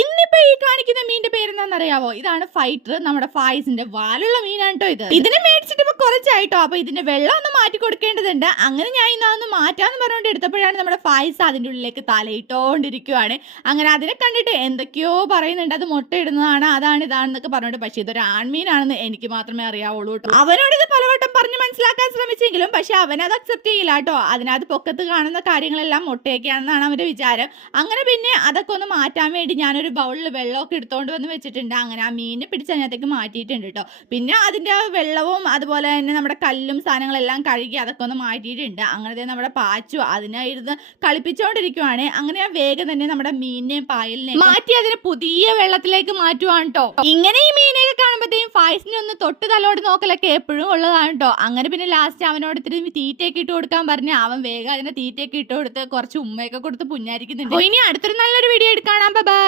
ഇന്നിപ്പോ ഈ കാണിക്കുന്ന മീനിന്റെ പേരെന്താണെന്നറിയാവോ? ഇതാണ് ഫൈറ്റർ, നമ്മുടെ ഫായിസിന്റെ വാലുള്ള മീനാണ് കേട്ടോ ഇത്. ഇതിനെ മേടിച്ചിട്ട് ഇപ്പൊ കുറച്ചായിട്ടോ. അപ്പൊ ഇതിന്റെ വെള്ളം ഒന്ന് മാറ്റി കൊടുക്കേണ്ടതുണ്ട്. അങ്ങനെ ഞാൻ ഇന്ന് മാറ്റാന്ന് പറഞ്ഞുകൊണ്ട് എടുത്തപ്പോഴാണ് നമ്മുടെ ഫായിസ് അതിന്റെ ഉള്ളിലേക്ക് തലയിട്ടോണ്ടിരിക്കുവാണ്. അങ്ങനെ അതിനെ കണ്ടിട്ട് എന്തൊക്കെയോ പറയുന്നുണ്ട്, അത് മുട്ടയിടുന്നതാണ്, അതാണ് ഇതാണെന്നൊക്കെ പറഞ്ഞോണ്ട്. പക്ഷെ ഇതൊരു ആൺമീനാണെന്ന് എനിക്ക് മാത്രമേ അറിയാവുള്ളൂ കേട്ടോ. അവനോട് ഇത് പലവട്ടം പറഞ്ഞ് മനസ്സിലാക്കാൻ ശ്രമിച്ചെങ്കിലും പക്ഷെ അവനത് അക്സെപ്റ്റ് ചെയ്യില്ല കേട്ടോ. അതിനകത്ത് പൊക്കത്ത് കാണുന്ന കാര്യങ്ങളെല്ലാം മുട്ടയൊക്കെയാണെന്നാണ് അവന്റെ വിചാരം. അങ്ങനെ പിന്നെ അതൊക്കെ ഒന്ന് മാറ്റാൻ വേണ്ടി ഞാനൊരു ബൗളിൽ വെള്ളമൊക്കെ എടുത്തോണ്ട് വന്ന് വെച്ചിട്ടുണ്ട്. അങ്ങനെ ആ മീനിനെ പിടിച്ച് അതിനകത്തേക്ക് മാറ്റിയിട്ടുണ്ട് കേട്ടോ. പിന്നെ അതിന്റെ വെള്ളവും അതുപോലെ തന്നെ നമ്മുടെ കല്ലും സാധനങ്ങളെല്ലാം കഴുകി അതൊക്കെ ഒന്ന് മാറ്റിയിട്ടുണ്ട്. അങ്ങനെ നമ്മുടെ പാച്ചു അതിനായിരുന്നു കളിപ്പിച്ചോണ്ടിരിക്കുവാണ്. അങ്ങനെ ഞാൻ വേഗം തന്നെ നമ്മുടെ മീനിനെയും പായലിനെയും മാറ്റി അതിനെ പുതിയ വെള്ളത്തിലേക്ക് മാറ്റുവാണ് കേട്ടോ. ഇങ്ങനെ ഈ മീനെയൊക്കെ കാണുമ്പോഴത്തേക്കും ഫായിസിനെ ഒന്ന് തൊട്ട് തലോട് നോക്കലൊക്കെ എപ്പോഴും ഉള്ളതാണ് കേട്ടോ. അങ്ങനെ പിന്നെ ലാസ്റ്റ് അവനോട് ഇത്തിരി തീറ്റയൊക്കെ ഇട്ട് കൊടുക്കാൻ പറഞ്ഞ് അവൻ വേഗം അതിനെ തീറ്റയൊക്കെ ഇട്ട് കൊടുത്ത് കുറച്ച് ഉമ്മയൊക്കെ കൊടുത്ത് പുഞ്ഞാരിക്കുന്നുണ്ട്. ഇനി അടുത്തൊരു നല്ലൊരു വീഡിയോ എടുക്കാം. ബൈ.